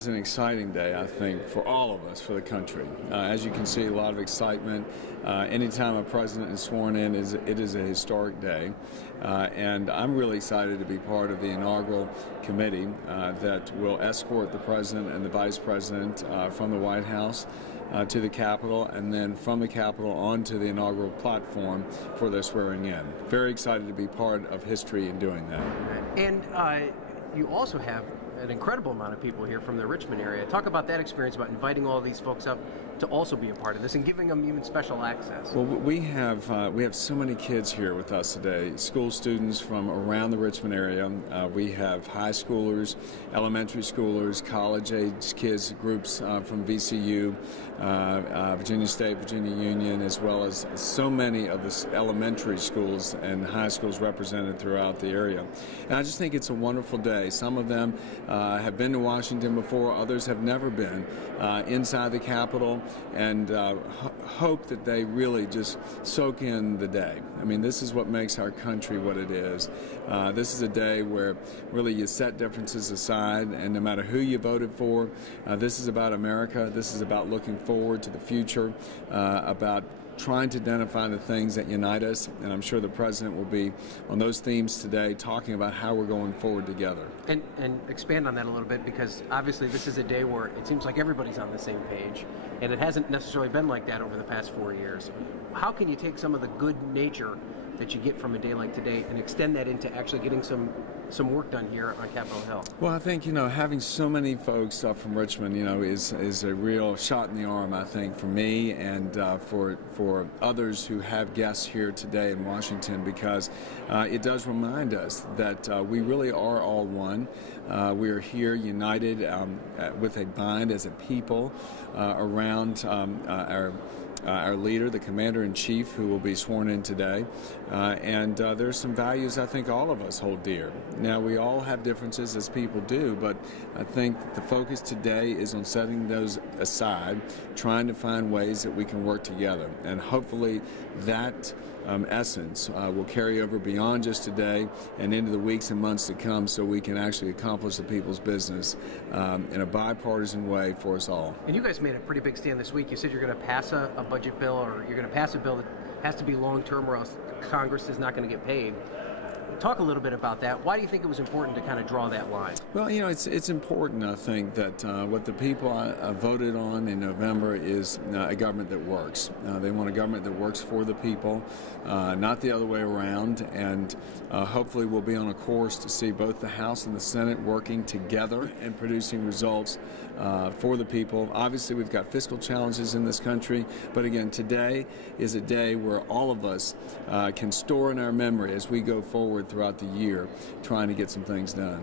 It's an exciting day, I think, for all of us, for the country. As you can see, a lot of excitement. Anytime a president is sworn in, it is a historic day. And I'm really excited to be part of the inaugural committee that will escort the president and the vice president from the White House to the Capitol, and then from the Capitol onto the inaugural platform for their swearing in. Very excited to be part of history in doing that. And you also have an incredible amount of people here from the Richmond area. Talk about that experience, about inviting all these folks up to also be a part of this and giving them even special access. Well, we have so many kids here with us today, school students from around the Richmond area. We have high schoolers, elementary schoolers, college-age kids, groups from VCU, Virginia State, Virginia Union, as well as so many of the elementary schools and high schools represented throughout the area. And I just think it's a wonderful day. Some of them have been to Washington before, others have never been inside the Capitol, and hope that they really just soak in the day. I mean, this is what makes our country what it is. This is a day where really you set differences aside, and no matter who you voted for, this is about America. This is about looking forward to the future, about trying to identify the things that unite us, and I'm sure the president will be on those themes today, talking about how we're going forward together. And expand on that a little bit, because obviously this is a day where it seems like everybody's on the same page, and it hasn't necessarily been like that over the past 4 years. How can you take some of the good nature that you get from a day like today and extend that into actually getting some work done here on Capitol Hill? Well, I think, having so many folks up from Richmond, is a real shot in the arm, I think, for me and for others who have guests here today in Washington, because it does remind us that we really are all one. We are here united with a bind as a people around our leader, the Commander-in-Chief, who will be sworn in today. And there's some values I think all of us hold dear. Now, we all have differences, as people do, but I think the focus today is on setting those aside, trying to find ways that we can work together. And hopefully that essence will carry over beyond just today and into the weeks and months to come, so we can actually accomplish the people's business in a bipartisan way for us all. And you guys made a pretty big stand this week. You said you're going to pass a budget bill, or you're going to pass a bill that has to be long-term, or else Congress is not going to get paid. Talk a little bit about that. Why do you think it was important to kind of draw that line? Well, it's important, I think, that what the people voted on in November is a government that works. They want a government that works for the people, not the other way around, and hopefully we'll be on a course to see both the House and the Senate working together and producing results for the people. Obviously, we've got fiscal challenges in this country, but again, today is a day where all of us can store in our memory as we go forward throughout the year trying to get some things done.